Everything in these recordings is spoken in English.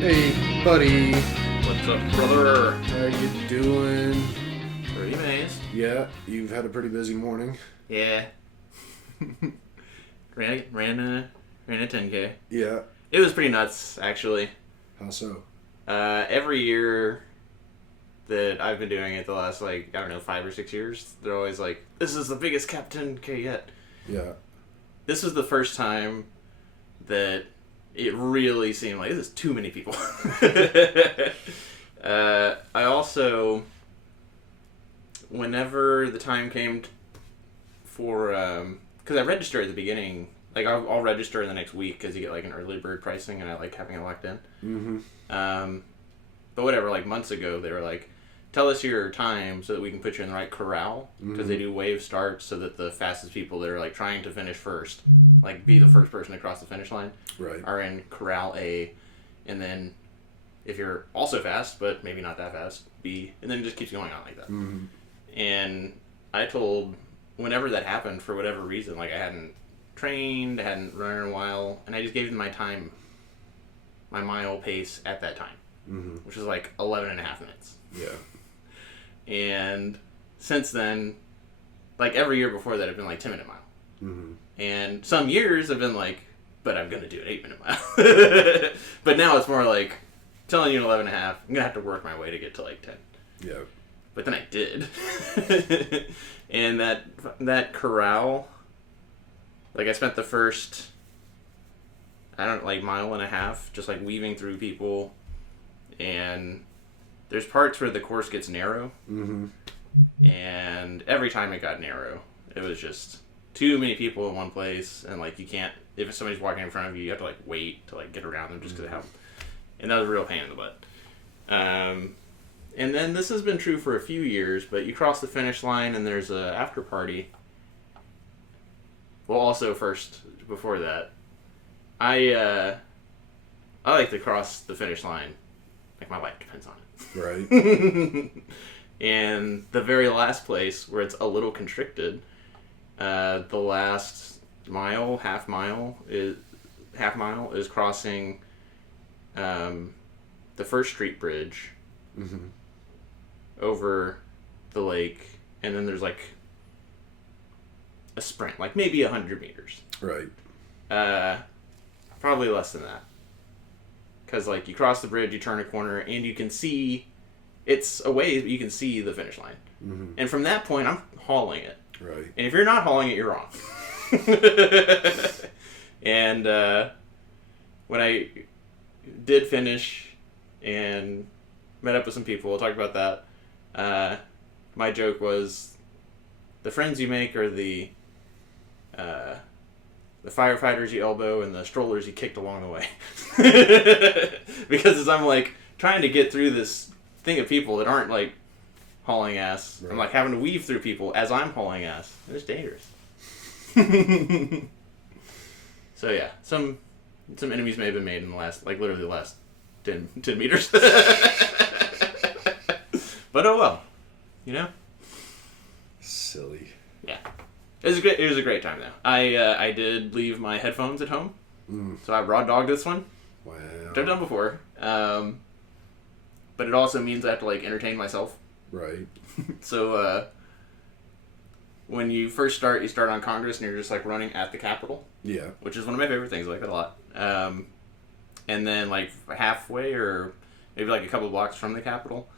Hey, buddy. What's up, brother? How you doing? Pretty amazed. Yeah, you've had a pretty busy morning. Yeah. ran a 10K. Yeah. It was pretty nuts, actually. How so? Every year that I've been doing it the last, 5 or 6 years, they're always like, this is the biggest Cap 10K yet. Yeah. This was the first time that it really seemed like this is too many people. I also, whenever the time came for, because I register at the beginning, I'll register in the next week because you get an early bird pricing and I like having it locked in. Mm-hmm. But whatever, months ago, they were like, tell us your time so that we can put you in the right corral, because they do wave starts so that the fastest people that are trying to finish first, be the first person to cross the finish line, Right. are in corral A, and then if you're also fast but maybe not that fast, B, and then it just keeps going on like that. Mm-hmm. And I told, whenever that happened, for whatever reason, I hadn't trained, I hadn't run in a while, and I just gave them my time, my mile pace at that time, which was 11 and a half minutes. Yeah. And since then, every year before that, I've been 10-minute mile. Mm-hmm. And some years I've been but I'm going to do an 8-minute mile. But now it's more telling you 11 and a half, I'm going to have to work my way to get to 10. Yeah. But then I did. And that corral, I spent the first, mile and a half just weaving through people. And there's parts where the course gets narrow. Mm-hmm. And every time it got narrow, it was just too many people in one place. And you can't, if somebody's walking in front of you, you have to wait to get around them just because of how, and that was a real pain in the butt. And then this has been true for a few years, but you cross the finish line and there's a after party. Well, also first, before that, I like to cross the finish line. My life depends on it. Right. And the very last place where it's a little constricted, the last mile, half mile is crossing the First Street Bridge over the lake, and then there's a sprint, maybe 100 meters. Right. Probably less than that. Because, you cross the bridge, you turn a corner, and you can see, it's a ways, but you can see the finish line. Mm-hmm. And from that point, I'm hauling it. Right. And if you're not hauling it, you're wrong. And when I did finish and met up with some people, we'll talk about that, my joke was, the friends you make are the firefighters you elbow and the strollers you kicked along the way. Because as I'm trying to get through this thing of people that aren't hauling ass, right. I'm having to weave through people as I'm hauling ass. It's dangerous. So yeah, some enemies may have been made in the last, literally the last 10 meters. But oh well, Silly. Yeah. It was a great time though. I did leave my headphones at home, so I raw dogged this one. Wow. Which I've done before, but it also means I have to entertain myself. Right. So when you first start, you start on Congress and you're just running at the Capitol. Yeah. Which is one of my favorite things. I like it a lot. And then halfway or maybe a couple of blocks from the Capitol,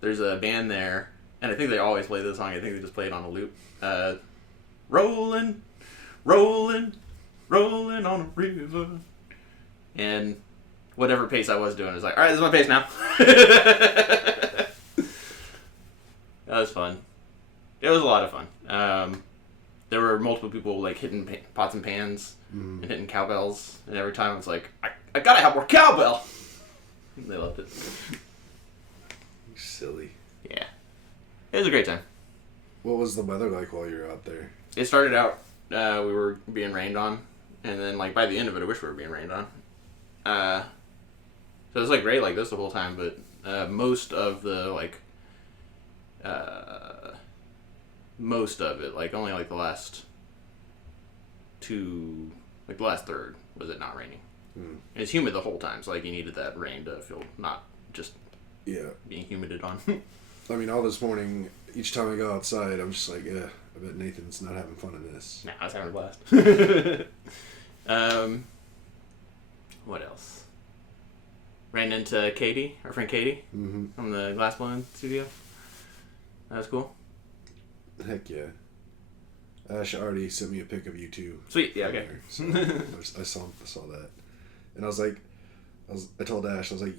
there's a band there, and I think they always play this song. I think they just play it on a loop. Rolling, rolling, rolling on a river. And whatever pace I was doing, I was alright, this is my pace now. That was fun. It was a lot of fun. There were multiple people hitting pots and pans and hitting cowbells, and every time I was I gotta have more cowbell. And they loved it. Silly. Yeah. It was a great time. What was the weather like while you were out there? It started out, we were being rained on, and then by the end of it, I wish we were being rained on. So it was great this the whole time, but most of the most of it, only the last two, the last third was it not raining. And it's humid the whole time, so like you needed that rain to feel not just being humided on. I mean, all this morning, each time I go outside, I'm just like, yeah, I bet Nathan's not having fun in this. Nah, I was having a blast. What else? Ran into Katie, our friend Katie, from the Glass Blowing studio. That was cool. Heck yeah. Ash already sent me a pic of you too. Sweet, yeah, okay. So I saw that, and I was like, I told Ash, I was like,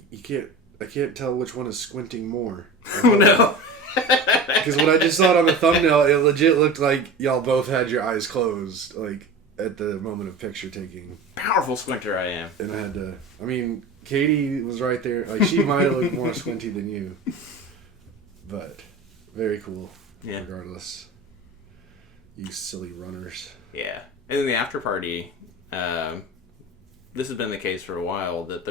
I can't tell which one is squinting more. Oh no. Because when I just saw it on the thumbnail, it legit looked like y'all both had your eyes closed, like at the moment of picture taking. Powerful squinter I am. And I had to. I mean, Katie was right there. Like she might have looked more squinty than you, but very cool. Yeah. Regardless. You silly runners. Yeah. And then the after party, this has been the case for a while, that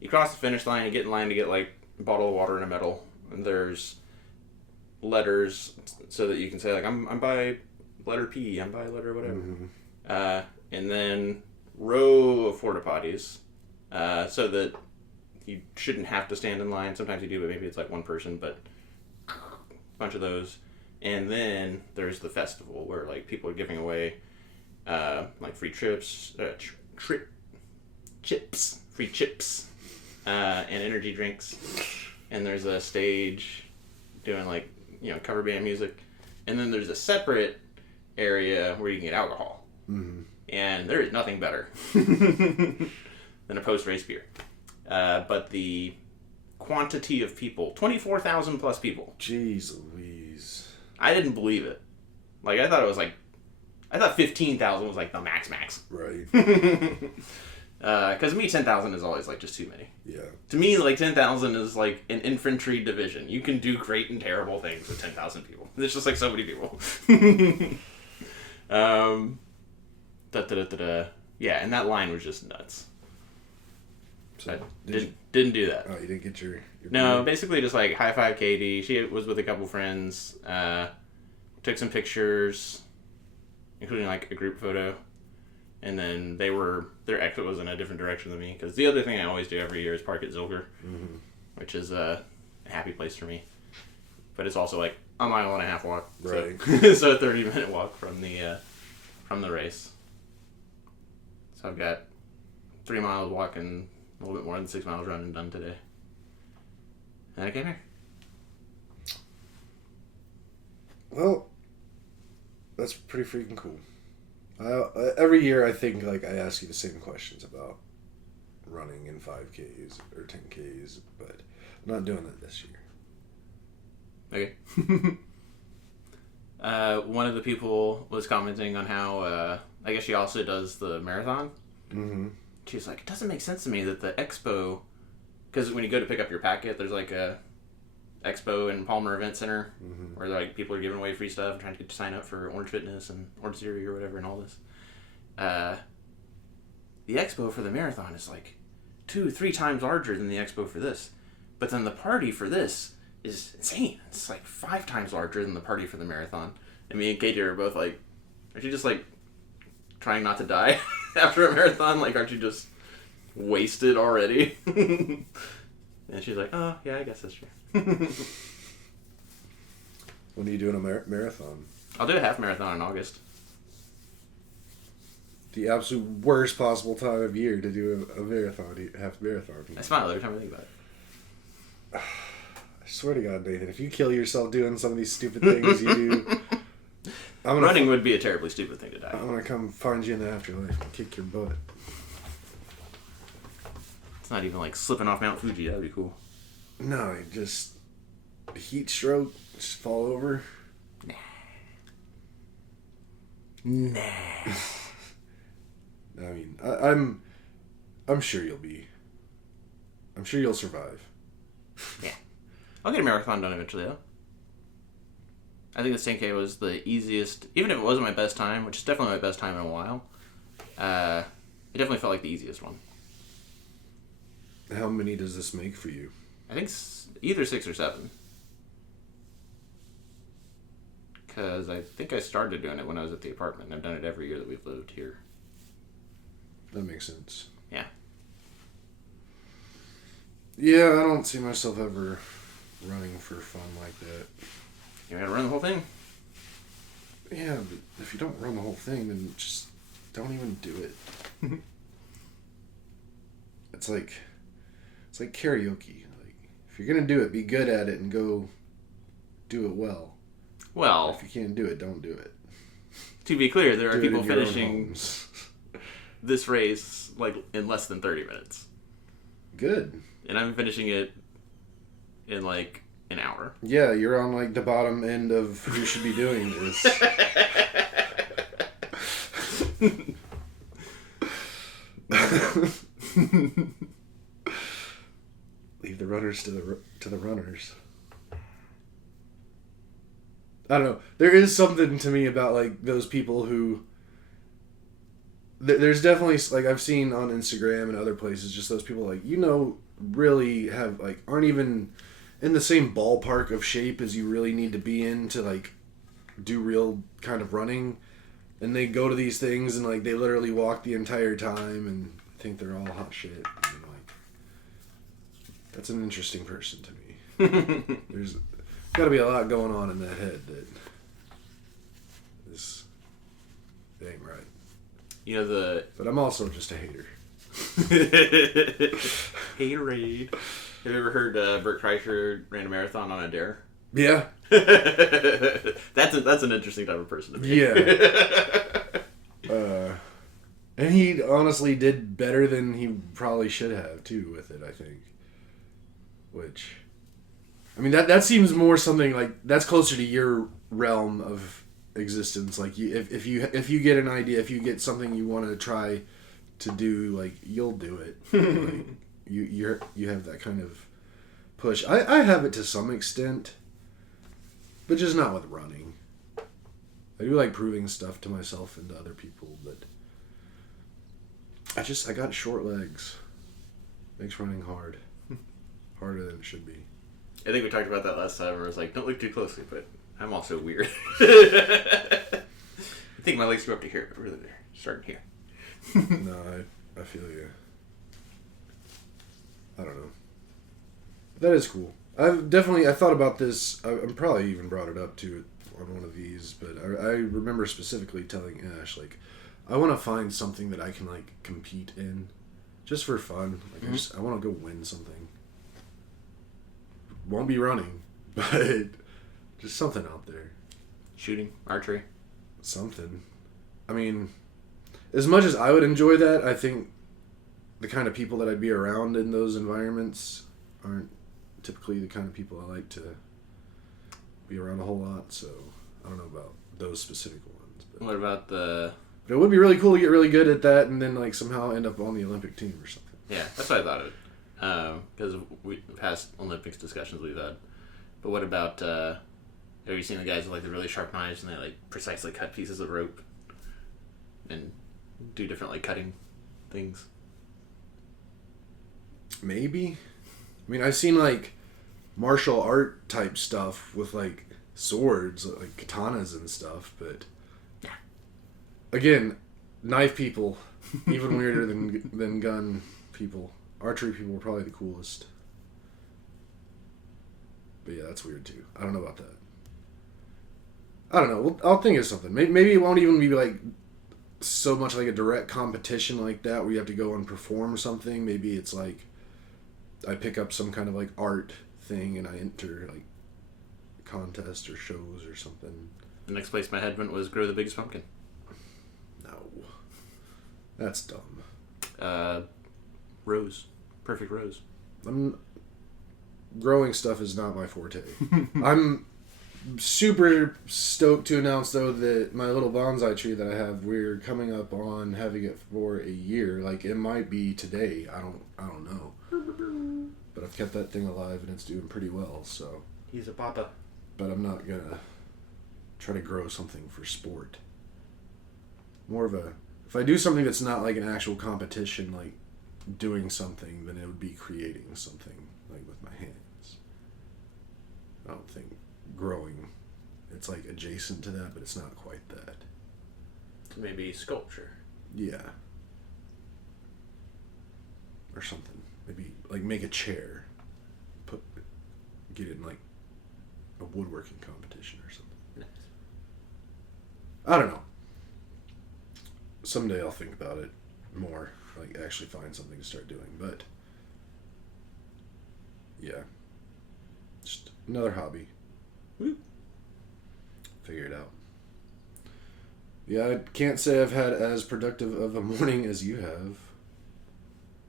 you cross the finish line, you get in line to get like a bottle of water and a medal, and there's letters so that you can say like, I'm by letter P, I'm by letter whatever. And then row of porta potties, so that you shouldn't have to stand in line. Sometimes you do, but maybe it's like one person, but a bunch of those. And then there's the festival where like people are giving away like free chips, free chips, and energy drinks. And there's a stage doing like, cover band music. And then there's a separate area where you can get alcohol. And there is nothing better than a post-race beer. But the quantity of people, 24,000 plus people. Jeez Louise. I didn't believe it. Like, I thought 15,000 was like the max. Right. Because to me, 10,000 is always like just too many. Yeah. To me, like 10,000 is like an infantry division. You can do great and terrible things with 10,000 people. There's just like so many people. Yeah, and that line was just nuts. So I didn't do that. Oh, you didn't get your No, basically just like high five Katie. She was with a couple friends. Took some pictures, including like a group photo. And then their exit was in a different direction than me. Because the other thing I always do every year is park at Zilger, which is a happy place for me. But it's also like a 1.5 mile walk. Right. So a 30-minute walk from the race. So I've got 3 miles walking, a little bit more than 6 miles running done today. And I came here. Well, that's pretty freaking cool. Every year I think like I ask you the same questions about running in 5Ks or 10Ks, but I'm not doing that this year. Okay. One of the people was commenting on how I guess she also does the marathon. She's like, it doesn't make sense to me that the expo, because when you go to pick up your packet, there's like a expo and Palmer Event Center where like people are giving away free stuff and trying to get you to sign up for Orange Fitness and Orange Theory or whatever and all this. The expo for the marathon is like 2-3 times larger than the expo for this, but then the party for this is insane. It's like 5 times larger than the party for the marathon. And me and Katie are both like, aren't you just like trying not to die after a marathon? Like, aren't you just wasted already? And she's like, oh yeah, I guess that's true. When are you doing a marathon? I'll do a half marathon in August. The absolute worst possible time of year to do a marathon, half marathon. I smile every time I think about it. I swear to God, Nathan, if you kill yourself doing some of these stupid things you do, running would be a terribly stupid thing to die. I'm gonna come find you in the afterlife and kick your butt. It's not even like slipping off Mount Fuji. That'd be cool. No, just heat stroke, just fall over. Nah. I mean, I'm sure you'll be. I'm sure you'll survive. Yeah, I'll get a marathon done eventually though. I think the 10K was the easiest, even if it wasn't my best time, which is definitely my best time in a while. It definitely felt like the easiest one. How many does this make for you? I think either 6 or 7. Because I think I started doing it when I was at the apartment, and I've done it every year that we've lived here. That makes sense. Yeah. Yeah, I don't see myself ever running for fun like that. You gotta run the whole thing. Yeah, but if you don't run the whole thing, then just don't even do it. It's like karaoke. Like, if you're gonna do it, be good at it and go do it well. Well, if you can't do it, don't do it. To be clear, there are people finishing finishing this race like in less than 30 minutes. Good. And I'm finishing it in like an hour. Yeah, you're on like the bottom end of who should be doing this. Leave the runners to the runners. I don't know. There is something to me about like those people who. There's definitely like I've seen on Instagram and other places, just those people like really have like aren't even in the same ballpark of shape as you really need to be in to like do real kind of running, and they go to these things and like they literally walk the entire time and think they're all hot shit. And, like, that's an interesting person to me. There's got to be a lot going on in that head that this ain't right. But I'm also just a hater. Haterade. Have you ever heard Bert Kreischer ran a marathon on a dare? Yeah. That's an interesting type of person to be. Yeah. And he honestly did better than he probably should have too with it, I think. Which, I mean, that seems more something like that's closer to your realm of existence. Like if you get an idea, if you get something you want to try to do, like you'll do it. Like, you have that kind of push. I have it to some extent, but just not with running. I do like proving stuff to myself and to other people, but I got short legs. Makes running hard. Harder than it should be. I think we talked about that last time where I was like, don't look too closely, but I'm also weird. I think my legs go up to here, but really they're starting here. No, I feel you. I don't know. That is cool. I thought about this. I'm probably even brought it up to on one of these, but I remember specifically telling Ash, like, I want to find something that I can, like, compete in. Just for fun. Like, I want to go win something. Won't be running, but just something out there. Shooting, archery. Something. I mean, as much as I would enjoy that, I think the kind of people that I'd be around in those environments aren't typically the kind of people I like to be around a whole lot, so I don't know about those specific ones. But What about the... But it would be really cool to get really good at that and then like somehow end up on the Olympic team or something. Yeah, that's what I thought of it. Because past Olympics discussions we've had. But what about, have you seen the guys with like the really sharp knives and they like precisely cut pieces of rope and do different like cutting things? Maybe. I mean, I've seen like martial art type stuff with like swords, like katanas and stuff, but again, knife people, even weirder than gun people. Archery people were probably the coolest. But yeah, that's weird too. I don't know about that. I don't know. I'll think of something. Maybe it won't even be like so much like a direct competition like that where you have to go and perform something. Maybe it's like I pick up some kind of like art thing and I enter like contests or shows or something. The next place my head went was Grow the Biggest Pumpkin. No. That's dumb. Rose. Perfect rose. Growing stuff is not my forte. I'm super stoked to announce though that my little bonsai tree that I have, we're coming up on having it for a year. Like it might be today. I don't know. But I've kept that thing alive and it's doing pretty well, so. He's a papa. But I'm not gonna try to grow something for sport. More of a, if I do something that's not like an actual competition, like doing something, then it would be creating something like with my hands. I don't think growing, it's like adjacent to that, but it's not quite that. Maybe sculpture. Yeah. or something. Maybe like make a chair, get it in like a woodworking competition or something. Nice. I don't know. Someday I'll think about it more, like actually find something to start doing. But yeah, just another hobby. Woo. Figure it out. Yeah, I can't say I've had as productive of a morning as you have.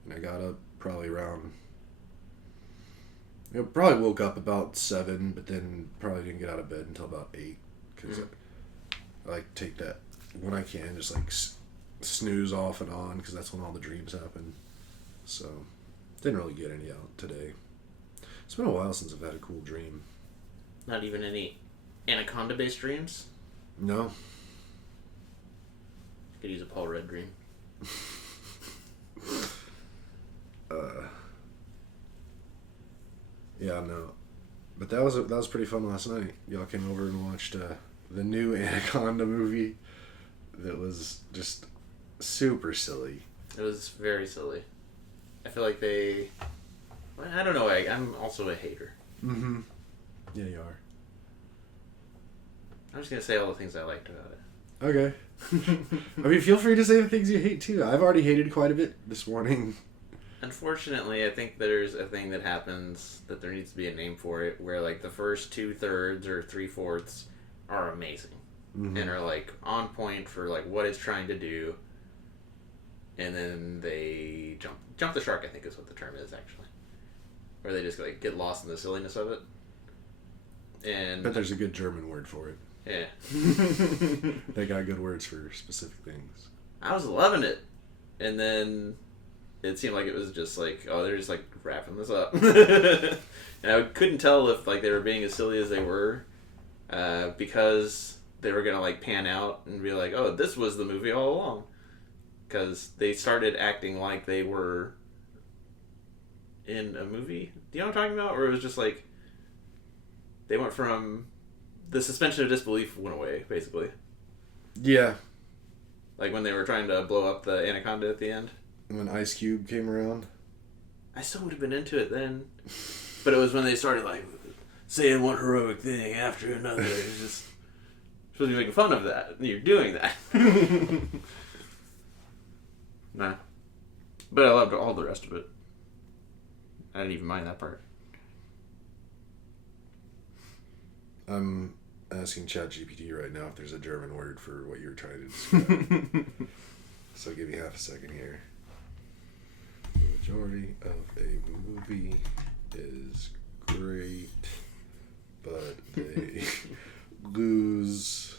And I got up probably around... probably woke up about 7, but then probably didn't get out of bed until about 8. Because I like to take that when I can, just like snooze off and on, because that's when all the dreams happen. So, didn't really get any out today. It's been a while since I've had a cool dream. Not even any anaconda-based dreams? No. Could use a Paul Rudd dream. Yeah, no. But that was pretty fun last night. Y'all came over and watched the new Anaconda movie that was just super silly. It was very silly. I feel like they... Well, I don't know. I'm also a hater. Mm-hmm. Yeah, you are. I'm just going to say all the things I liked about it. Okay. I mean, feel free to say the things you hate, too. I've already hated quite a bit this morning. Unfortunately, I think there's a thing that happens that there needs to be a name for it, where like the first 2/3 or 3/4 are amazing and are like on point for like what it's trying to do, and then they jump the shark. I think is what the term is actually, where they just like get lost in the silliness of it. And but there's a good German word for it. Yeah, they got good words for specific things. I was loving it, and then it seemed like it was just like, oh, they're just like wrapping this up. And I couldn't tell if like they were being as silly as they were, because they were gonna like pan out and be like, oh, this was the movie all along, because they started acting like they were in a movie. Do you know what I'm talking about? Or it was just like they went from the suspension of disbelief went away, basically. Yeah. Like when they were trying to blow up the anaconda at the end. And when Ice Cube came around. I still would have been into it then. But it was when they started like saying one heroic thing after another. It's just supposed to be making fun of that. You're doing that. Nah. But I loved all the rest of it. I didn't even mind that part. I'm asking ChatGPT right now if there's a German word for what you're trying to describe. So give me half a second here. The majority of a movie is great, but they lose...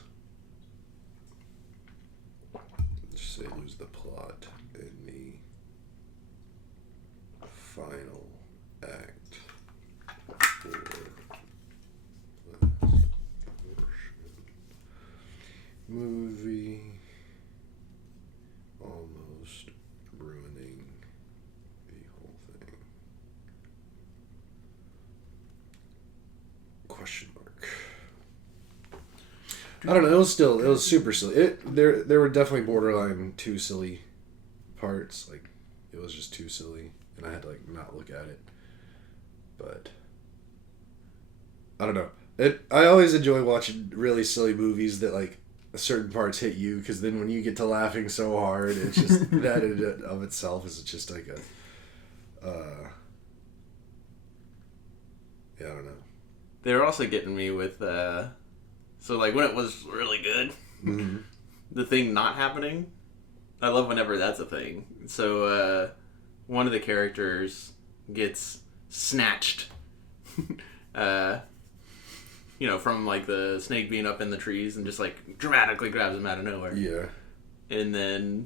Just say lose the plot in the final act. Movie almost ruining the whole thing. Question mark. I don't know. It was super silly. There were definitely borderline too silly parts. Like it was just too silly, and I had to like not look at it. But I don't know. I always enjoy watching really silly movies that like certain parts hit you, because then when you get to laughing so hard, it's just that in and of itself is just like a yeah, I don't know. They were also getting me with so like when it was really good, the thing not happening. I love whenever that's a thing. So one of the characters gets snatched you know, from like the snake being up in the trees and just like dramatically grabs him out of nowhere. Yeah. And then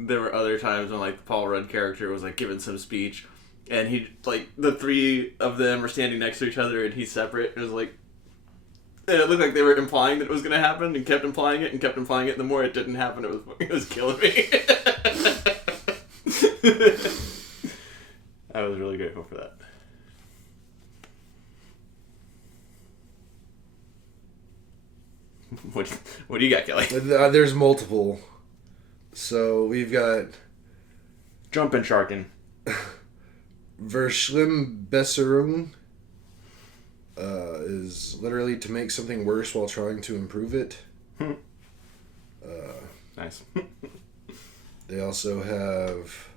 there were other times when like the Paul Rudd character was like giving some speech, and he like the three of them are standing next to each other and he's separate. It was like, and it looked like they were implying that it was going to happen and kept implying it and kept implying it. And the more it didn't happen, it was killing me. I was really grateful for that. What do you got, Kelly? There's multiple. So we've got Jumping Sharkin. Verschlimmbesserung is literally to make something worse while trying to improve it. Nice. They also have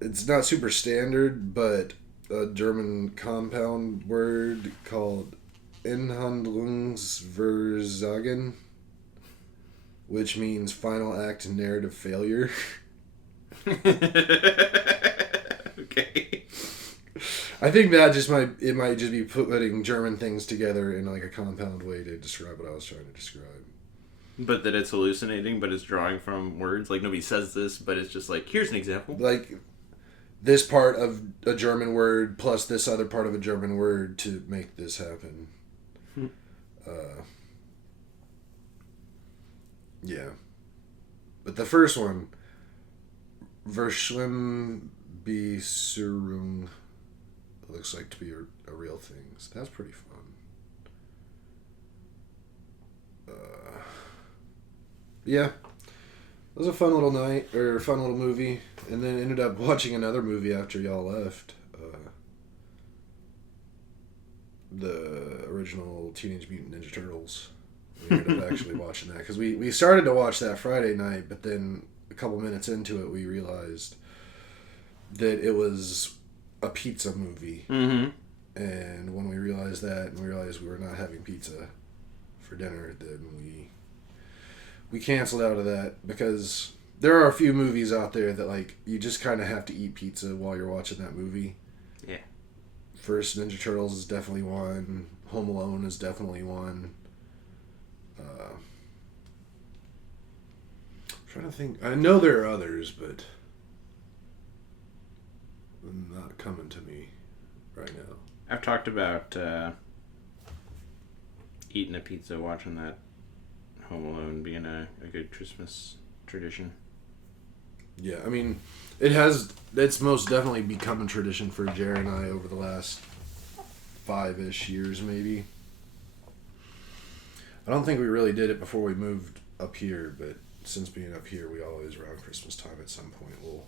it's not super standard, but a German compound word called Inhandlungsversagen, which means final act narrative failure. Okay. I think that might just be putting German things together in like a compound way to describe what I was trying to describe. But that it's hallucinating, but it's drawing from words. Like, nobody says this, but it's just like, here's an example. Like, this part of a German word plus this other part of a German word to make this happen. Yeah. But the first one, Verschlimmbesserung, looks like to be a real thing. So that's pretty fun. Yeah. It was a fun little night, or fun little movie. And then ended up watching another movie after y'all left. The original Teenage Mutant Ninja Turtles. We ended up actually watching that. Because we started to watch that Friday night, but then a couple minutes into it, we realized that it was a pizza movie. Mm-hmm. And when we realized that, and we realized we were not having pizza for dinner, then we canceled out of that, because there are a few movies out there that, like, you just kind of have to eat pizza while you're watching that movie. Yeah. First Ninja Turtles is definitely one. Home Alone is definitely one. I'm trying to think. I know there are others, but not coming to me right now. I've talked about eating a pizza, watching that Home Alone being a good Christmas tradition. Yeah, I mean, it's most definitely become a tradition for Jared and I over the last 5-ish years, maybe. I don't think we really did it before we moved up here, but since being up here, we always, around Christmas time at some point, we'll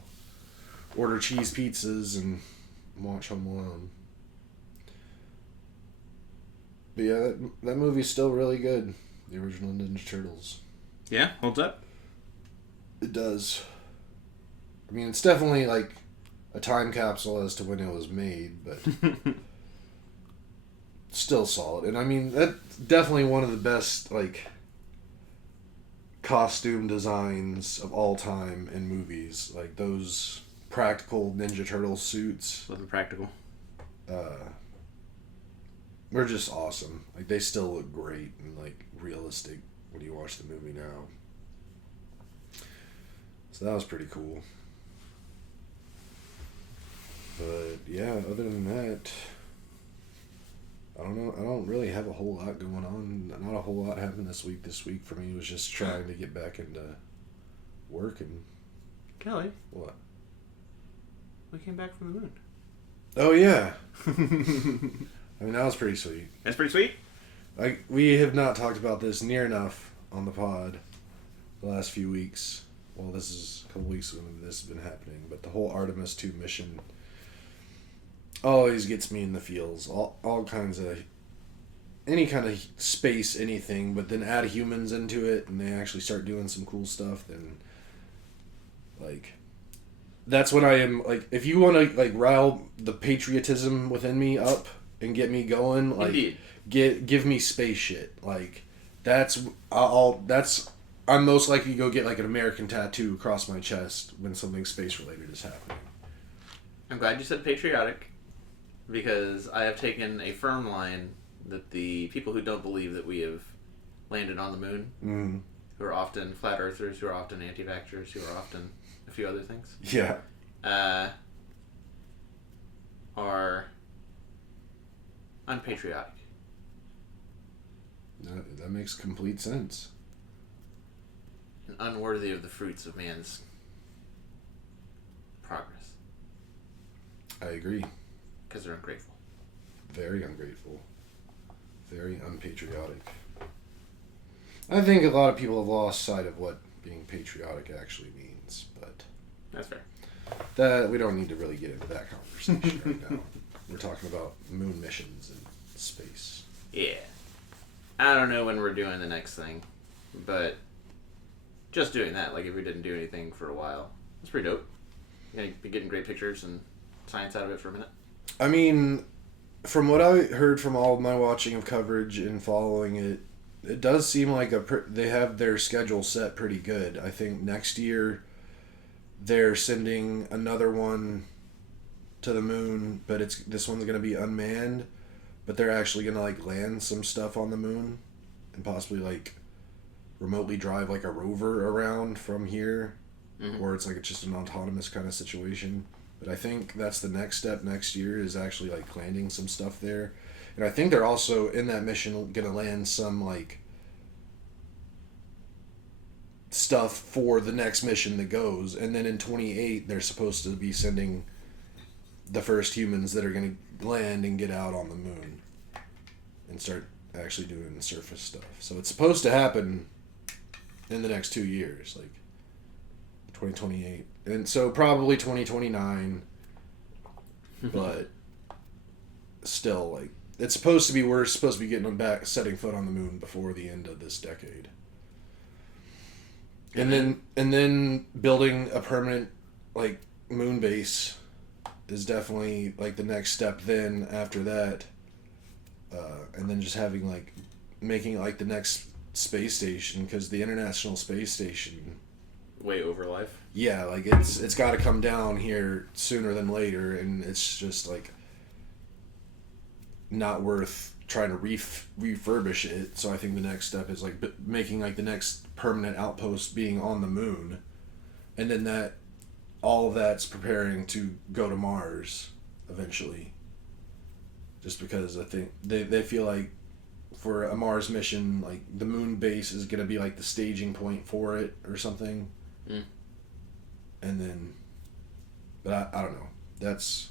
order cheese pizzas and watch Home Alone. But yeah, that movie's still really good. The original Ninja Turtles. Yeah, holds up. It does. I mean, it's definitely like a time capsule as to when it was made, but still solid. And I mean, that's definitely one of the best, like, costume designs of all time in movies. Like, those practical Ninja Turtle suits. Love the practical. Were just awesome. Like, they still look great and, like, realistic when you watch the movie now. So that was pretty cool. But yeah, other than that, I don't know. I don't really have a whole lot going on. Not a whole lot happened this week. This week for me was just trying to get back into work and... Kelly, What? we came back from the moon. Oh yeah. I mean, that was pretty sweet. That's pretty sweet. We have not talked about this near enough on the pod the last few weeks. Well, this is a couple weeks when this has been happening, but the whole Artemis 2 mission always gets me in the feels. All kinds of... Any kind of space, anything, but then add humans into it, and they actually start doing some cool stuff, then... Like... That's when I am... Like, if you want to, like, rile the patriotism within me up and get me going, like... Indeed. Give me space shit. Like, I'm most likely to go get, like, an American tattoo across my chest when something space related is happening. I'm glad you said patriotic, because I have taken a firm line that the people who don't believe that we have landed on the moon, who are often flat earthers, who are often anti-vaxxers, who are often a few other things, Yeah. are unpatriotic. That makes complete sense. And unworthy of the fruits of man's progress. I agree. Because they're ungrateful. Very ungrateful. Very unpatriotic. I think a lot of people have lost sight of what being patriotic actually means, but That's fair. that we don't need to really get into that conversation right now. We're talking about moon missions and space. Yeah. I don't know when we're doing the next thing, but just doing that, like if we didn't do anything for a while, it's pretty dope. You're gonna be getting great pictures and science out of it for a minute. I mean, from what I heard from all of my watching of coverage and following it, it does seem like they have their schedule set pretty good. I think next year they're sending another one to the moon, but this one's going to be unmanned, but they're actually going to like land some stuff on the moon and possibly like remotely drive like a rover around from here, or it's like it's just an autonomous kind of situation. But I think that's the next step next year is actually like landing some stuff there. And I think they're also in that mission going to land some like stuff for the next mission that goes. And then in 28 they're supposed to be sending the first humans that are going to land and get out on the moon and start actually doing the surface stuff. So it's supposed to happen in the next 2 years, like 2028. And so probably 2029, but still, like, it's supposed to be, we're supposed to be getting them back, setting foot on the moon before the end of this decade. And then building a permanent, like, moon base is definitely, like, the next step then after that. And then just having, like, making, like, the next space station, because the International Space Station... Way over life. Yeah, like, it's got to come down here sooner than later, and it's just, like, not worth trying to refurbish it. So I think the next step is, like, making, like, the next permanent outpost being on the moon. And then that... all of that's preparing to go to Mars eventually. Just because I think they feel like for a Mars mission, like the moon base is going to be like the staging point for it or something. And then, but I don't know. That's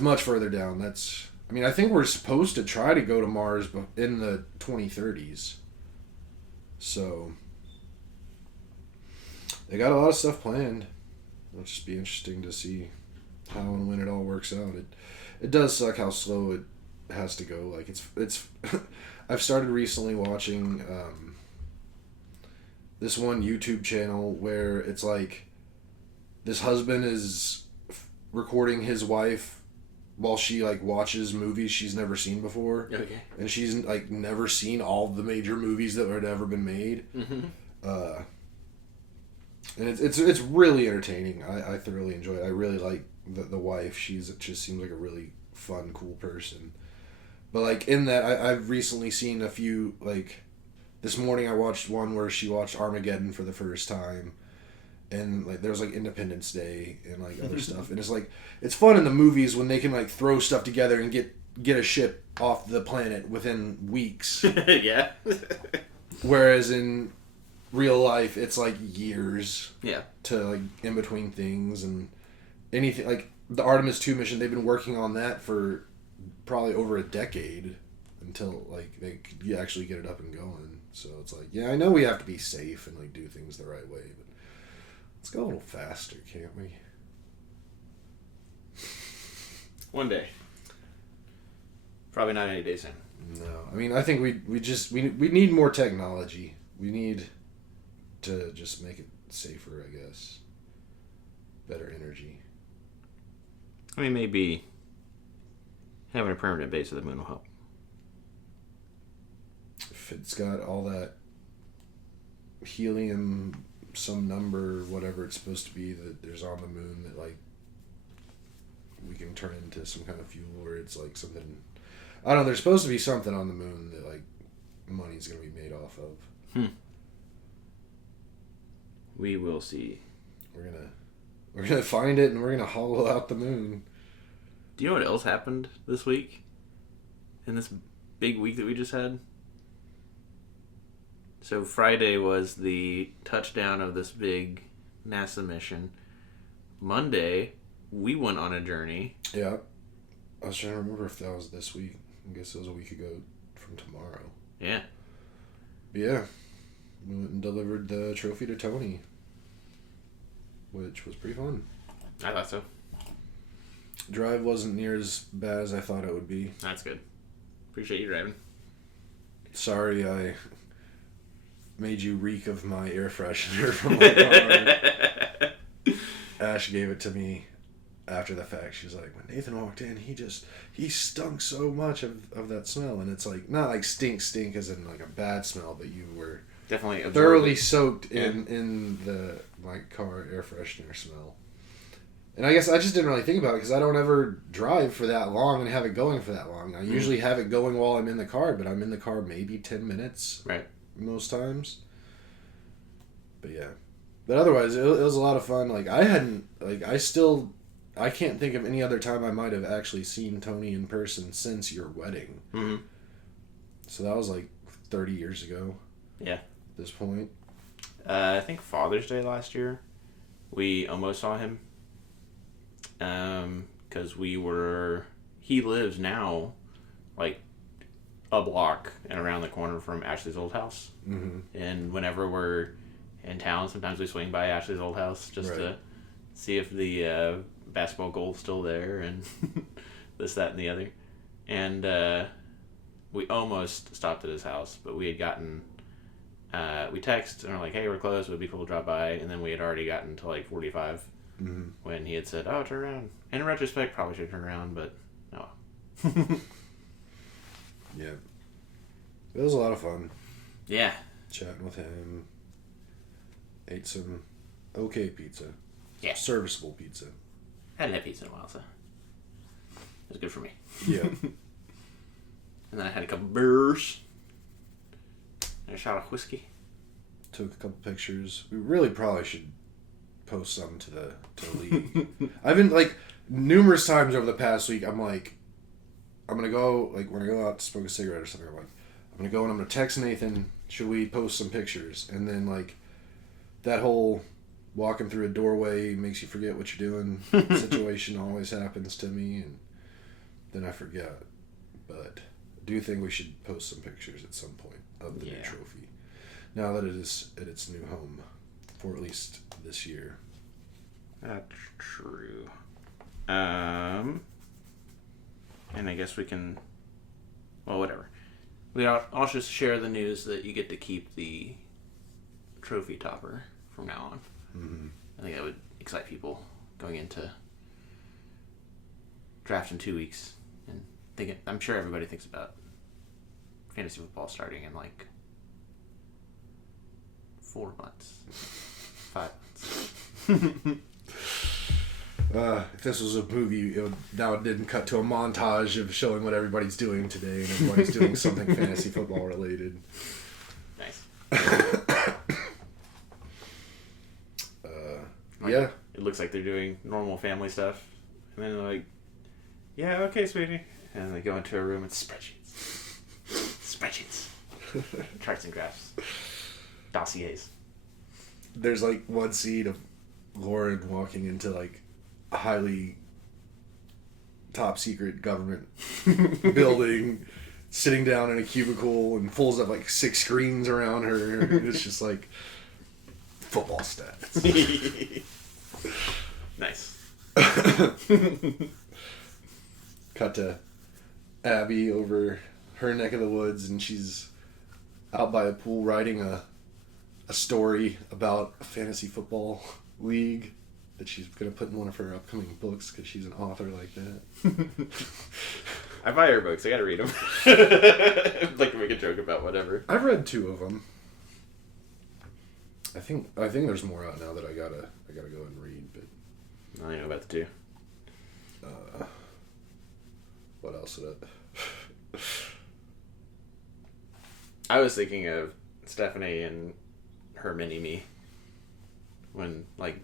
much further down. I mean, I think we're supposed to try to go to Mars in the 2030s. So they got a lot of stuff planned. It'll just be interesting to see how and when it all works out. It does suck how slow it has to go. Like it's I've started recently watching this one YouTube channel where it's like this husband is recording his wife while she like watches movies she's never seen before. Okay. And she's like never seen all the major movies that had ever been made. And it's really entertaining. I thoroughly enjoy it. I really like the wife. It just seems like a really fun, cool person. But like in that, I've recently seen a few, like this morning I watched one where she watched Armageddon for the first time. And like there was like Independence Day and like other stuff. And it's like, it's fun in the movies when they can like throw stuff together and get a ship off the planet within weeks. Yeah. Whereas in real life, it's like years. Yeah. To like in between things and anything like the Artemis 2 mission. They've been working on that for probably over a decade until like they could actually get it up and going. So it's like, yeah, I know we have to be safe and like do things the right way, but let's go a little faster, can't we? One day. Probably not any day soon. No, I mean I think we need more technology. We need to just make it safer, I guess. Better energy. I mean, maybe having a permanent base of the moon will help. If it's got all that helium, some number, whatever it's supposed to be that there's on the moon that like we can turn into some kind of fuel, or it's like something. I don't know. There's supposed to be something on the moon that like money's gonna be made off of. We will see. We're gonna find it and we're gonna hollow out the moon. Do you know what else happened this week? In this big week that we just had? So Friday was the touchdown of this big NASA mission. Monday, we went on a journey. Yeah. I was trying to remember if that was this week. I guess it was a week ago from tomorrow. Yeah. Yeah. we went and delivered the trophy to Tony, which was pretty fun. I thought so. Drive wasn't near as bad as I thought it would be. That's good. Appreciate you driving. Sorry I made you reek of my air freshener from my car. Ash gave it to me after the fact. She's like, when Nathan walked in, he stunk so much of that smell. And it's like, not like stink as in like a bad smell, but you were definitely thoroughly soaked in the like car air freshener smell. And I guess I just didn't really think about it because I don't ever drive for that long and have it going for that long. I usually have it going while I'm in the car, but I'm in the car maybe 10 minutes. Right. Most times. But yeah. But otherwise, it was a lot of fun. Like, I can't think of any other time I might have actually seen Tony in person since your wedding. Mm-hmm. So that was like 30 years ago. Yeah. At this point. I think Father's Day last year, we almost saw him. Because he lives now, like, a block and around the corner from Ashley's old house. Mm-hmm. And whenever we're in town, sometimes we swing by Ashley's old house just to see if the basketball goal's still there and this, that, and the other. And we almost stopped at his house, but we had gotten... we texted and we're like, hey, we're close, it would be cool to drop by. And then we had already gotten to like 45 when he had said, oh, turn around. And in retrospect, probably should turn around, but no. Yeah. It was a lot of fun. Yeah. Chatting with him. Ate some okay pizza. Yeah. Serviceable pizza. I hadn't had pizza in a while, so it was good for me. Yeah. And then I had a couple beers. And a shot of whiskey. Took a couple pictures. We really probably should post some to the league. I've been like numerous times over the past week. I'm like, I'm gonna go like when I go out to smoke a cigarette or something. I'm like, I'm gonna go and I'm gonna text Nathan. Should we post some pictures? And then like that whole walking through a doorway makes you forget what you're doing situation always happens to me, and then I forget. But I do think we should post some pictures at some point of the new trophy. Now that it is at its new home, for at least this year. That's true. And I guess we can... Well, whatever. I'll just share the news that you get to keep the trophy topper from now on. Mm-hmm. I think that would excite people going into draft in 2 weeks. And I'm sure everybody thinks about fantasy football starting in like 4 months. 5 months. If this was a movie, it didn't cut to a montage of showing what everybody's doing today, and everybody's doing something fantasy football related. Nice. Yeah. It looks like they're doing normal family stuff, and then they're like, yeah, okay, sweetie. And they go into a room, it's spreadsheets. Charts and graphs. Dossiers. There's like one scene of Lauren walking into like a highly top secret government building, sitting down in a cubicle and pulls up like 6 screens around her. And it's just like football stats. Nice. Cut to Abby over her neck of the woods, and she's out by a pool writing a story about a fantasy football league that she's going to put in one of her upcoming books because she's an author like that. I buy her books. I got to read them. I'd like to make a joke about whatever. I've read 2 of them. I think there's more out now that I gotta go and read. But I know about the 2. What else did I was thinking of Stephanie and her mini-me. When, like,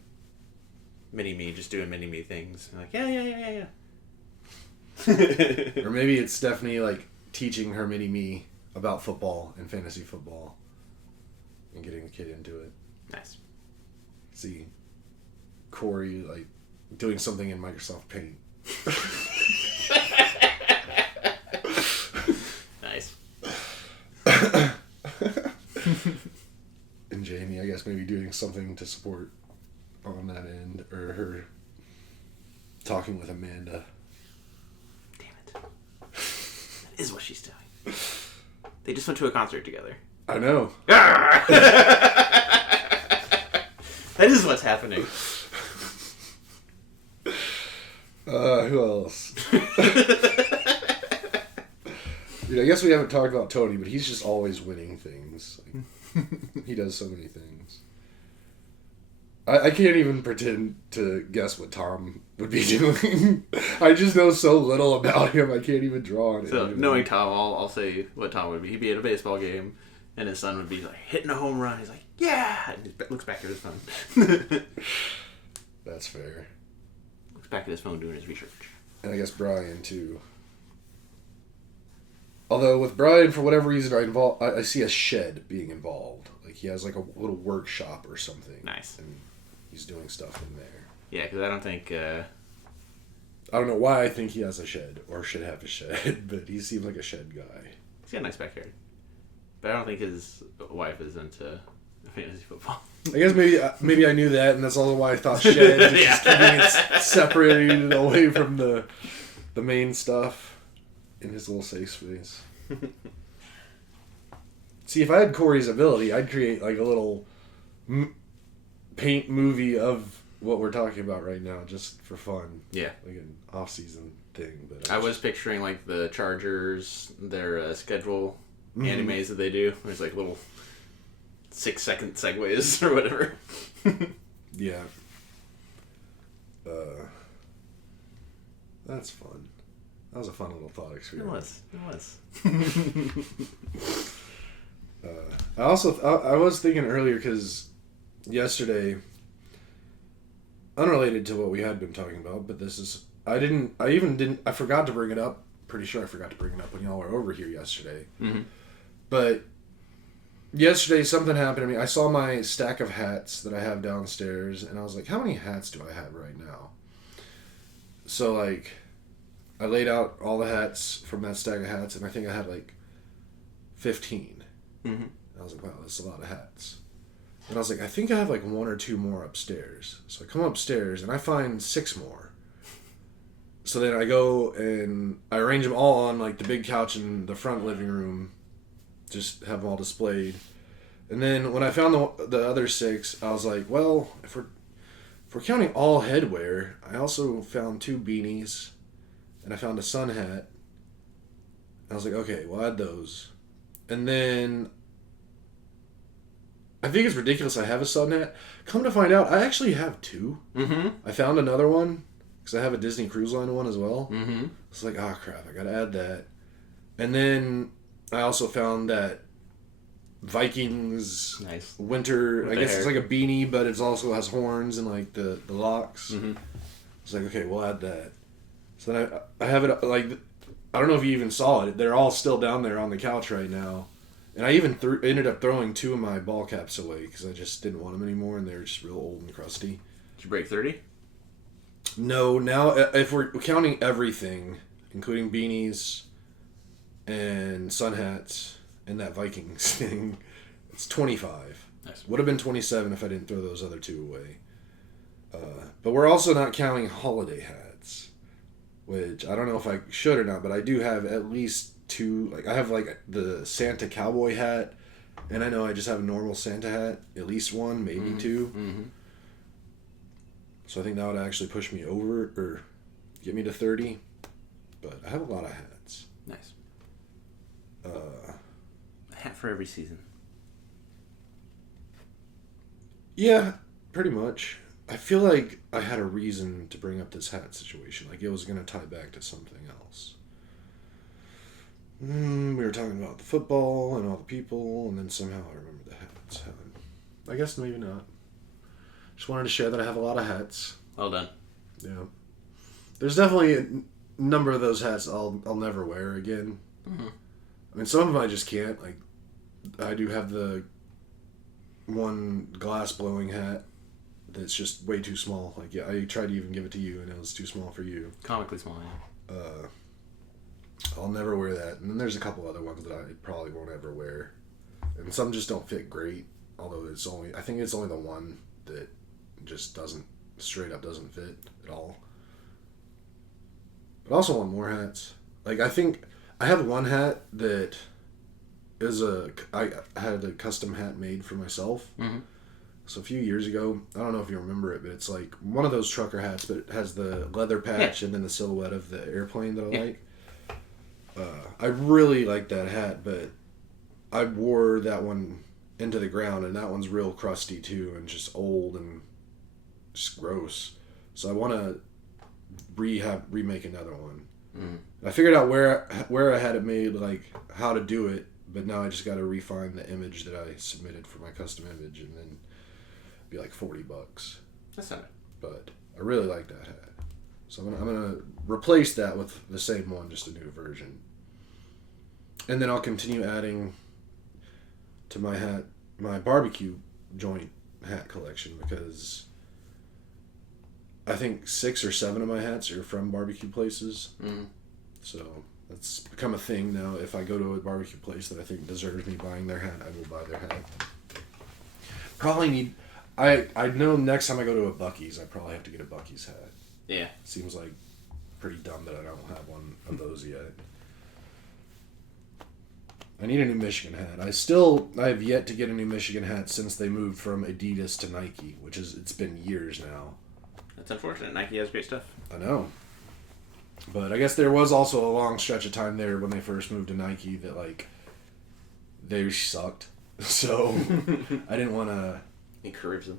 mini-me just doing mini-me things. Like, yeah. Or maybe it's Stephanie, like, teaching her mini-me about football and fantasy football. And getting the kid into it. Nice. See Corey, like, doing something in Microsoft Paint. Nice. guess maybe doing something to support on that end, or her talking with Amanda. Damn it. That is what she's doing. They just went to a concert together. I know. That is what's happening. Who else? Dude, I guess we haven't talked about Tony, but he's just always winning things. Like, he does so many things. I can't even pretend to guess what Tom would be doing. I just know so little about him. I can't even draw on it. So, knowing Tom, I'll say what Tom would be. He'd be at a baseball game, and his son would be like hitting a home run. He's like, yeah! And he looks back at his phone. That's fair. Looks back at his phone doing his research. And I guess Brian, too. Although with Brian, for whatever reason, I see a shed being involved. Like he has like a little workshop or something. Nice. And he's doing stuff in there. Yeah, because I don't think... I don't know why I think he has a shed or should have a shed, but he seems like a shed guy. He's got a nice backyard. But I don't think his wife is into fantasy football. I guess maybe I knew that, and that's all why I thought shed. Just keeping it separated away from the main stuff in his little safe space. See, if I had Corey's ability, I'd create like a little paint movie of what we're talking about right now, just for fun. Yeah. Like an off-season thing. But I was picturing like the Chargers, their schedule animes that they do. There's like little 6-second segues or whatever. Yeah. That's fun. That was a fun little thought experiment. It was. I was thinking earlier, because yesterday, unrelated to what we had been talking about, but I forgot to bring it up. Pretty sure I forgot to bring it up when y'all were over here yesterday. Mm-hmm. But yesterday something happened to me. I saw my stack of hats that I have downstairs, and I was like, how many hats do I have right now? So like, I laid out all the hats from that stack of hats, and I think I had like 15. Mm-hmm. I was like, wow, that's a lot of hats. And I was like, I think I have like 1 or 2 more upstairs. So I come upstairs, and I find 6 more. So then I go and I arrange them all on like the big couch in the front living room, just have them all displayed. And then when I found the other 6, I was like, well, if we're counting all headwear, I also found 2 beanies, and I found a sun hat. I was like, okay, we'll add those. And then I think it's ridiculous I have a sun hat. Come to find out, I actually have 2. Mm-hmm. I found another one, because I have a Disney Cruise Line one as well. Mm-hmm. It's like, oh crap, I gotta add that. And then I also found that Vikings nice winter, with I guess hair. it's like a beanie, but it also has horns and like the locks. Mm-hmm. It's like, okay, we'll add that. So then I have it, like, I don't know if you even saw it. They're all still down there on the couch right now. And I even ended up throwing 2 of my ball caps away because I just didn't want them anymore, and they're just real old and crusty. Did you break 30? No, now if we're counting everything, including beanies and sun hats and that Vikings thing, it's 25. Nice. Would have been 27 if I didn't throw those other 2 away. But we're also not counting holiday hats, which I don't know if I should or not, but I do have at least 2. Like I have like the Santa cowboy hat, and I know I just have a normal Santa hat, at least 1, maybe 2. Mm-hmm. So I think that would actually push me over or get me to 30. But I have a lot of hats. Nice. A hat for every season. Yeah, pretty much. I feel like I had a reason to bring up this hat situation. Like it was going to tie back to something else. We were talking about the football and all the people, and then somehow I remember the hats. I guess maybe not. Just wanted to share that I have a lot of hats. Well done. Yeah. There's definitely a number of those hats I'll never wear again. Mm-hmm. I mean, some of them I just can't. Like, I do have the one glass blowing hat that's just way too small. Like, yeah, I tried to even give it to you, and it was too small for you. Comically small, yeah. I'll never wear that. And then there's a couple other ones that I probably won't ever wear. And some just don't fit great Although I think it's only the one that just straight up doesn't fit at all. But I also want more hats. Like, I think I have one hat that is I had a custom hat made for myself. Mm-hmm. So a few years ago, I don't know if you remember it, but it's like one of those trucker hats, but it has the leather patch and then the silhouette of the airplane that I like. I really like that hat, but I wore that one into the ground, and that one's real crusty too, and just old and just gross. So I want to remake another one. Mm. I figured out where I had it made, like how to do it, but now I just got to refine the image that I submitted for my custom image, and then it'd be like $40. That's not it. But I really like that hat, so I'm gonna replace that with the same one, just a new version, and then I'll continue adding to my barbecue joint hat collection, because I think 6 or 7 of my hats are from barbecue places. Mm. So that's become a thing now. If I go to a barbecue place that I think deserves me buying their hat, I will buy their hat. Probably need... I know next time I go to a Buc-ee's, I probably have to get a Buc-ee's hat. Yeah. Seems like pretty dumb that I don't have one of those yet. I need a new Michigan hat. I have yet to get a new Michigan hat since they moved from Adidas to Nike, it's been years now. That's unfortunate. Nike has great stuff. I know. But I guess there was also a long stretch of time there when they first moved to Nike that, like, they sucked. So I didn't want to... Encourage them.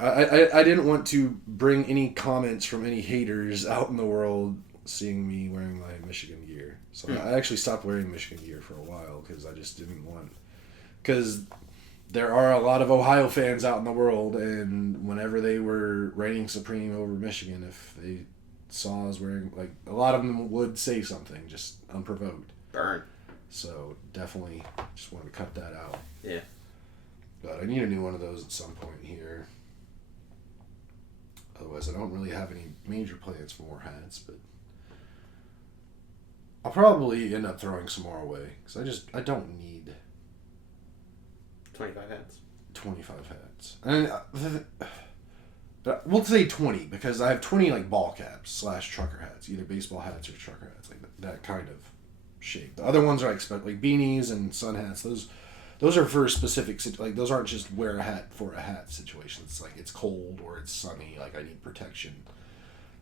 I didn't want to bring any comments from any haters out in the world seeing me wearing my Michigan gear. So I actually stopped wearing Michigan gear for a while because I just didn't want... Because there are a lot of Ohio fans out in the world, and whenever they were reigning supreme over Michigan, if they saw us wearing... Like, a lot of them would say something, just unprovoked. Burn. So definitely just wanted to cut that out. Yeah. But I need a new one of those at some point here. Otherwise, I don't really have any major plans for more hats, but I'll probably end up throwing some more away, because I don't need 25 hats. 25 hats. And we'll say 20, because I have 20 like ball caps / trucker hats, either baseball hats or trucker hats, like that kind of shape. The other ones are like beanies and sun hats. Those are for specific, like, those aren't just wear a hat for a hat situations. It's like it's cold or it's sunny, like I need protection.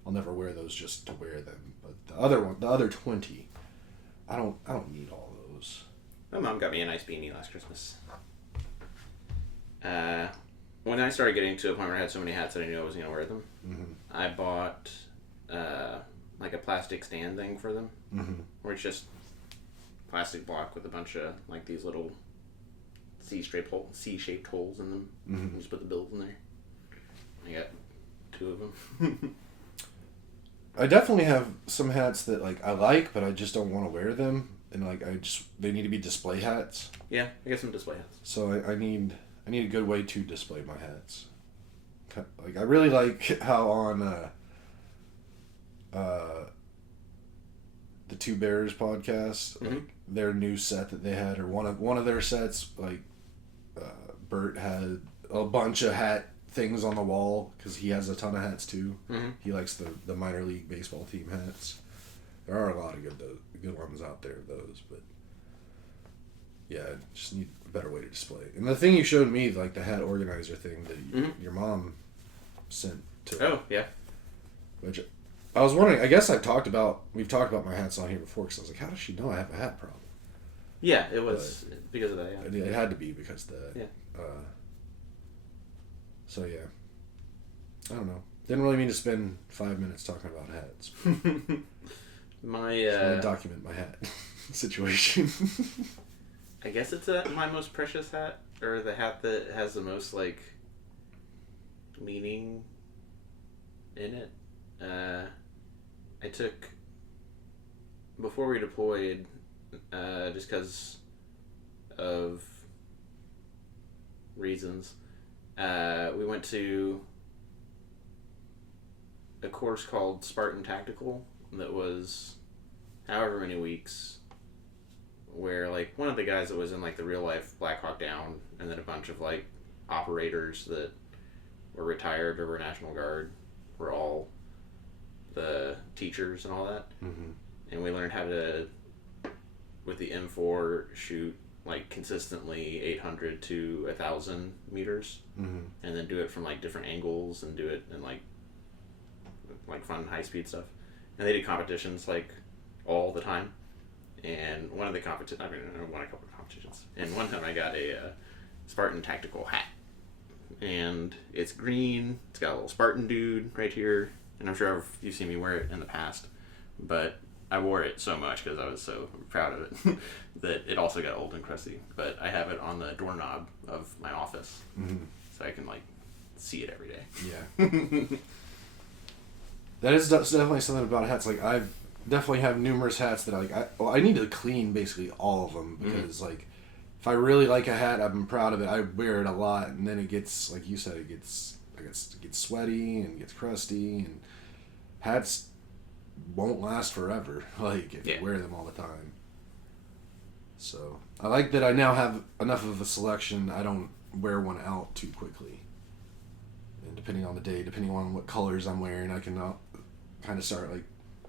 I'll never wear those just to wear them. But the other 20, I don't need all those. My mom got me a nice beanie last Christmas. When I started getting to a point where I had so many hats that I knew I wasn't going to wear them, I bought like a plastic stand thing for them, where it's just plastic block with a bunch of like these little C-shaped holes in them. And just put the bills in there. I got 2 of them. I definitely have some hats that like I like, but I just don't want to wear them, and like they need to be display hats. Yeah, I got some display hats. So I need a good way to display my hats. Like, I really like how on the Two Bears podcast, like their new set that they had, or one of their sets, like Bert had a bunch of hat things on the wall because he has a ton of hats too. He likes the minor league baseball team hats. There are a lot of good ones out there of those, but yeah, I just need a better way to display it. And the thing you showed me, like the hat organizer thing that your mom sent to. Oh yeah. Which I was wondering. I guess we've talked about my hats on here before, because I was like, how does she know I have a hat problem? Yeah, it was because of that. Yeah. It had to be because of that. Yeah. So yeah, I don't know. Didn't really mean to spend 5 minutes talking about hats. My document my hat situation. I guess it's my most precious hat, or the hat that has the most like meaning in it. I took before we deployed, just because of reasons. We went to a course called Spartan Tactical that was however many weeks, where like one of the guys that was in like the real life Black Hawk Down, and then a bunch of like operators that were retired or were National Guard were all the teachers and all that. Mm-hmm. And we learned how to, with the M4, shoot like consistently 800 to 1,000 meters, Mm-hmm. and then do it from like different angles and do it in like fun high speed stuff. And they did competitions like all the time. And one of the competitions, I won a couple of competitions. And one time I got a Spartan tactical hat, and it's green. It's got a little Spartan dude right here, and I'm sure you've seen me wear it in the past, but I wore it so much because I was so proud of it that it also got old and crusty. But I have it on the doorknob of my office, Mm-hmm. so I can like see it every day. Yeah. That is definitely something about hats. Like, I definitely have numerous hats that I need to clean basically all of them because like if I really like a hat, I'm proud of it. I wear it a lot, and then it gets, like you said, it gets sweaty and gets crusty, and hats won't last forever. Like if you wear them all the time. So I like that I now have enough of a selection. I don't wear one out too quickly. And depending on the day, depending on what colors I'm wearing, I can kind of start like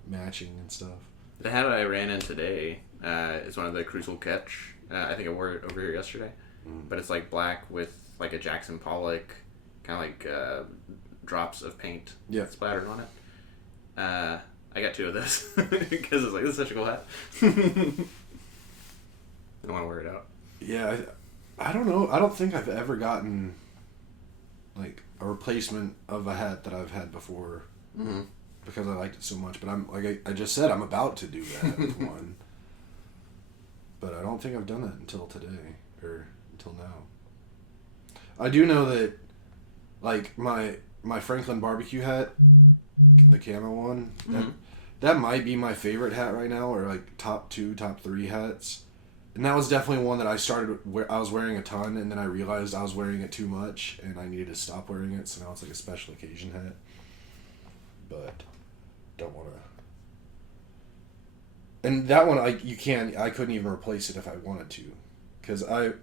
matching and stuff. The hat I ran in today is one of the Crucial Catch. I think I wore it over here yesterday, but it's like black with like a Jackson Pollock kind of like drops of paint splattered on it. I got 2 of those because it's like, this is such a cool hat. I don't want to wear it out. Yeah, I don't know. I don't think I've ever gotten like a replacement of a hat that I've had before because I liked it so much. But I'm like I just said, I'm about to do that with one. But I don't think I've done that until today or until now. I do know that like my Franklin barbecue hat, the camo one, that might be my favorite hat right now, or like top 2, top 3 hats. And that was definitely one that I I was wearing a ton, and then I realized I was wearing it too much, and I needed to stop wearing it, so now it's like a special occasion hat. But don't want to. And that one, I couldn't even replace it if I wanted to. Because I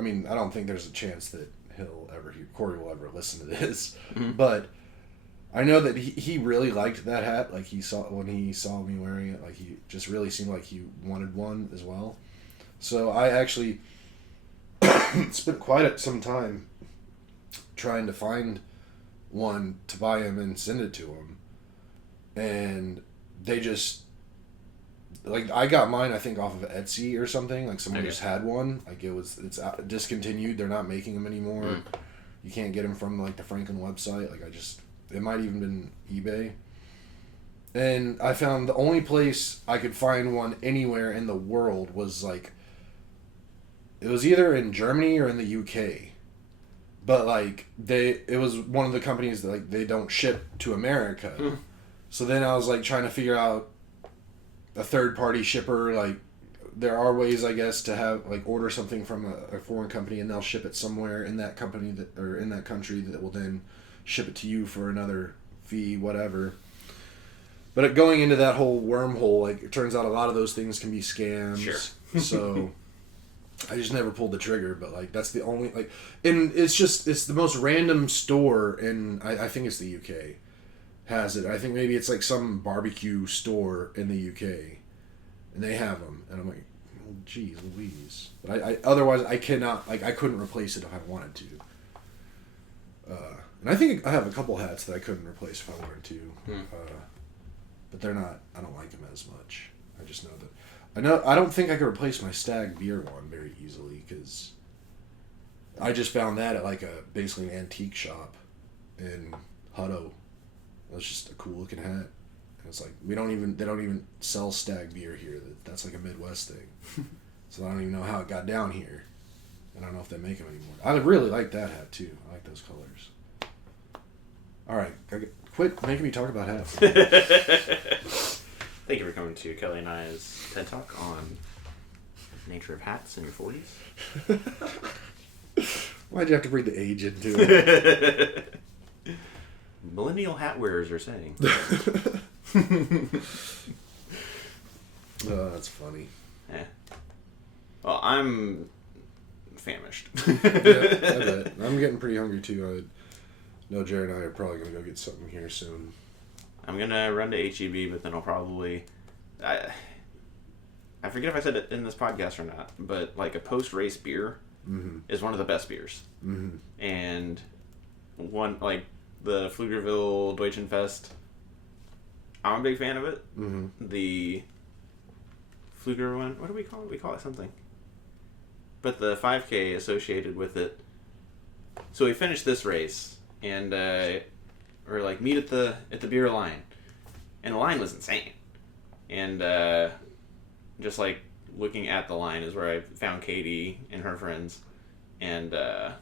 mean, I don't think there's a chance that Corey will ever listen to this. But I know that he really liked that hat. Like, when he saw me wearing it, like, he just really seemed like he wanted one as well. So I actually spent quite some time trying to find one to buy him and send it to him. And they just, like, I got mine, I think, off of Etsy or something. Like, someone just had one. Like, it's discontinued. They're not making them anymore. You can't get them from, like, the Franklin website. Like, it might even been eBay. And I found the only place I could find one anywhere in the world was, like, it was either in Germany or in the UK. But, like, it was one of the companies that, like, they don't ship to America. So then I was, like, trying to figure out a third-party shipper. Like, there are ways, I guess, to have, like, order something from a foreign company and they'll ship it somewhere in that company or in that country that will then ship it to you for another fee, whatever. But going into that whole wormhole, like, it turns out a lot of those things can be scams. Sure. So I just never pulled the trigger, but, like, that's the only, like, and it's the most random store in, I think it's the UK, has it. I think maybe it's, like, some barbecue store in the UK, and they have them, and I'm like, oh, geez Louise. But I otherwise, I cannot, like, I couldn't replace it if I wanted to. And I think I have a couple hats that I couldn't replace if I wanted to. But they're not, I don't like them as much. I just know that, I don't think I could replace my Stag beer one very easily, because I just found that at, like, basically an antique shop in Hutto. It was just a cool looking hat. And it's like, they don't even sell Stag beer here. That's like a Midwest thing. So I don't even know how it got down here. I don't know if they make them anymore. I really like that hat too. I like those colors. All right, quit making me talk about hats. Thank you for coming to Kelly and I's TED Talk on nature of hats in your 40s. Why'd you have to bring the age into it? Millennial hat wearers are saying. Oh, that's funny. Yeah. Well, I'm famished. Yeah, I bet. I'm getting pretty hungry too. I know Jared and I are probably gonna go get something here soon. I'm gonna run to HEB, but then I'll probably. I forget if I said it in this podcast or not, but like a post-race beer is one of the best beers. Mm-hmm. And one, like the Pflugerville Deutschenfest, I'm a big fan of it. Mm-hmm. The Pfluger one, what do we call it? We call it something. But the 5K associated with it. So we finished this race, and we're like, meet at the beer line. And the line was insane. And just like looking at the line is where I found Katie and her friends. And I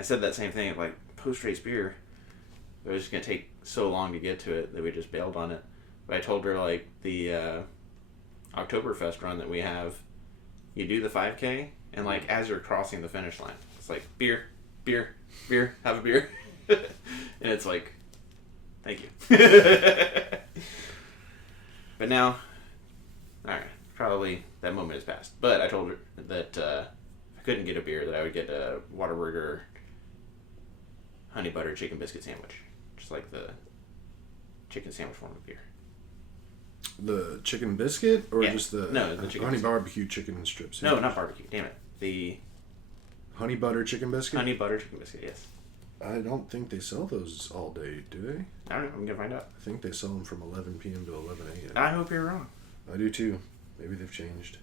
said that same thing, like, post-race beer. It was just going to take so long to get to it that we just bailed on it. But I told her, like, the Oktoberfest run that we have, you do the 5K, and, like, as you're crossing the finish line, it's like, beer, beer, beer, have a beer. And it's like, thank you. But now, alright, probably that moment has passed. But I told her that if I couldn't get a beer, that I would get a Whataburger honey butter chicken biscuit sandwich. Just like the chicken sandwich form of beer. The chicken biscuit, or just the chicken honey biscuit. Barbecue chicken strips? No, not barbecue. Damn it. The honey butter chicken biscuit. honey butter chicken biscuit. Yes. I don't think they sell those all day, do they? I don't know. I'm gonna find out. I think they sell them from 11 p.m. to 11 a.m. I hope you're wrong. I do too. Maybe they've changed.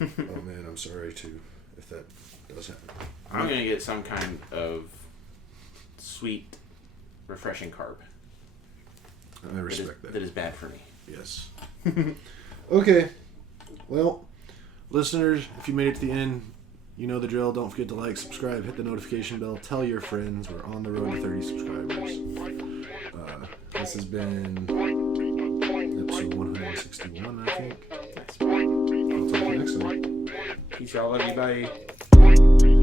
Oh man, I'm sorry too if that does happen. I'm gonna get some kind of sweet, refreshing carb. I respect That is bad for me. Yes. Okay. Well, listeners, if you made it to the end, you know the drill. Don't forget to like, subscribe, hit the notification bell, tell your friends. We're on the road to 30 subscribers. This has been episode 161, I think. Nice. I'll talk to you next time. Peace, y'all. Love you. Bye.